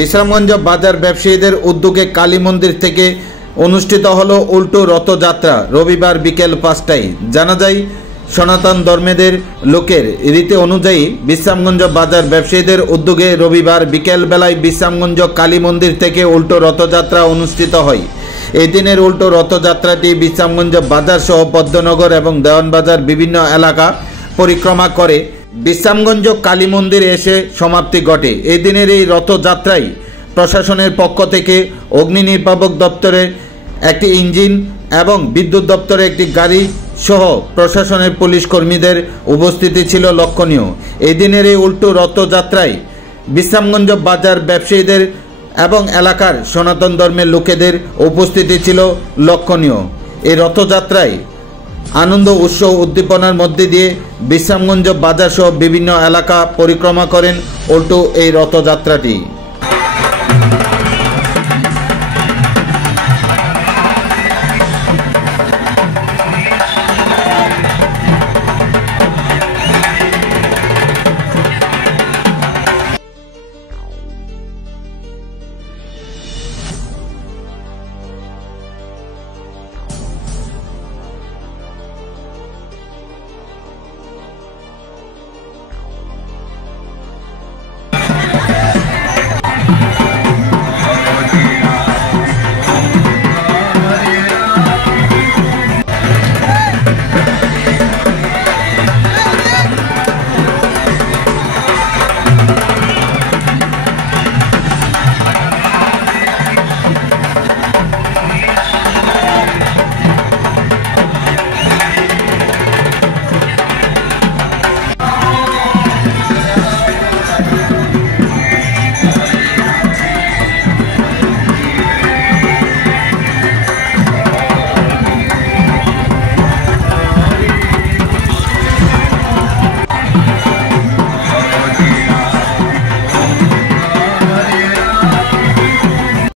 বিশ্রামগঞ্জ বাজার ব্যবসায়ীদের উদ্যোগে কালী মন্দির থেকে অনুষ্ঠিত হলো উল্টো রথযাত্রা রবিবার বিকেল 5টায়। জানা যায়, সনাতন ধর্মের লোকের রীতি অনুযায়ী বিশ্রামগঞ্জ বাজার ব্যবসায়ীদের উদ্যোগে রবিবার বিকেল বেলায় বিশ্রামগঞ্জ কালী মন্দির থেকে উল্টো রথযাত্রা অনুষ্ঠিত হয়। এই দিনের উল্টো রথযাত্রাটি বিশ্রামগঞ্জ বাজার সহ পদ্মনগর এবং দেওয়ানবাজার বিভিন্ন এলাকা পরিক্রমা করে বিশ্রামগঞ্জ কালী মন্দিরে এসে সমাপ্তি ঘটে। এই দিনের এই রথযাত্রায় প্রশাসনের পক্ষ থেকে অগ্নি নির্বাপক দপ্তরের একটি ইঞ্জিন এবং বিদ্যুৎ দপ্তরের একটি গাড়ি সহ প্রশাসনের পুলিশ কর্মীদের উপস্থিতি ছিল লক্ষণীয়। এই দিনের এই উল্টো রথযাত্রায় বিশ্রামগঞ্জ বাজার ব্যবসায়ীদের এবং এলাকার সনাতন ধর্মের লোকেদের উপস্থিতি ছিল লক্ষণীয়। এই রথযাত্রায় আনন্দ উৎসব উদ্দীপনার মধ্যে দিয়ে বিশ্রামগঞ্জ বাজার সহ বিভিন্ন এলাকা পরিক্রমা করেন উল্টো এই রথযাত্রাটি।